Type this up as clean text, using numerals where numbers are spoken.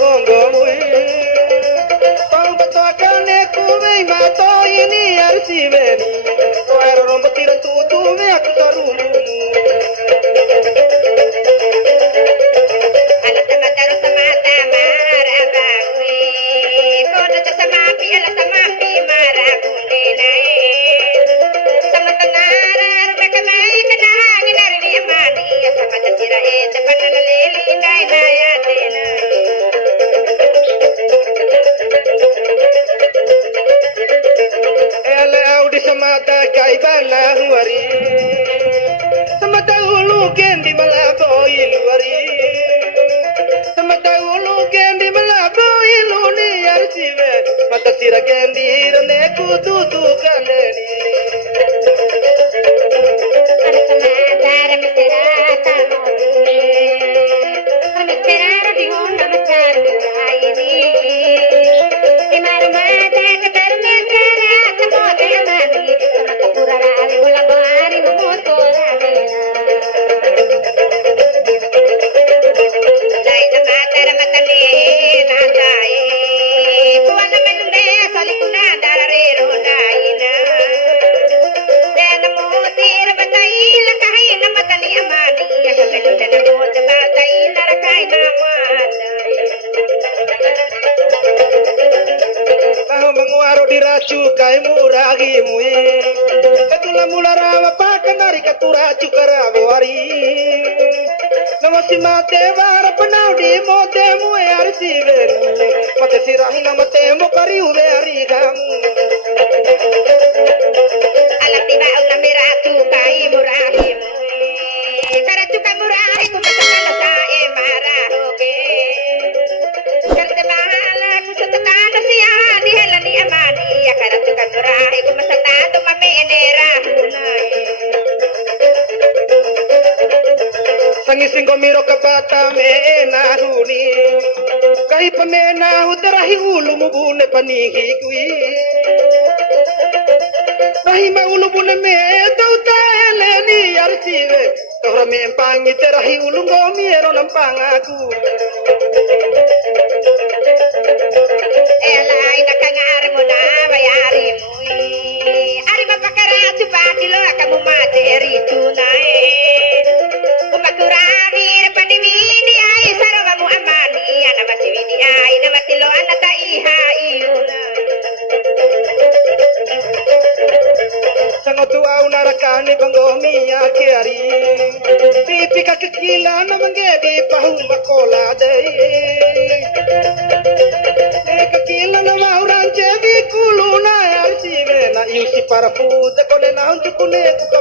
gongomui pang batoakane kume mato ini arsiveni to ero rombo tiran tutu me aku tarumu ala sama taru sama tamara bagui kono ta sama pi ala sama pi mara gunde nae sama tangara bekamai kana nginari ni amani sama tira e tapana leli nai naya tena ele audi samata kaibana huari samata ulu kendi malabo iluari samata ulu kendi malabo iluni arsive mata sira kendi rane kutu tu kaneni ala sama tara misera tamo misera bihona macharu aini imaru mata kataru mesera tamo de mani sama kapura rari ula bari moto ravena lai sama tara matane nandai kuana menunde salikuna darare rodaina dena motir batai lakai namatani amani yasabelu dena mot batai narakai namata tahu menguaro diracu kai muragi mui katula mulara pakanari katura cukara boari namasi mate vara panau di mote mue arsive mate sirahi namate mokari ube ari kamu ala tiba una miratu kai murahi karatu kai murahi kumasakana sa e marahoge karte mahala kusatakana siya di helani amani ya karatu kai murahi kumasakana mame enera hunai sangi singgo miro kabata me nahuni kai pamena utarahi ulu mubune panihi kui rahi ma ulu bune me tauta eleni arsive tohra me empangi terahi ulu ngomi ero nampang aku elai nakangar mo na bayari mo ari mapakaratu bakilo kamu materi tunai umakurami panimini ay sarwa mo amani ana masivini ay namatilo anata iha iuna sangotu au narakani bangomi akiari pipika kekila na mangedi pahumba kola dei kekila na mauran jevi kuluna arsive na yusi parafude kone na untukune kuka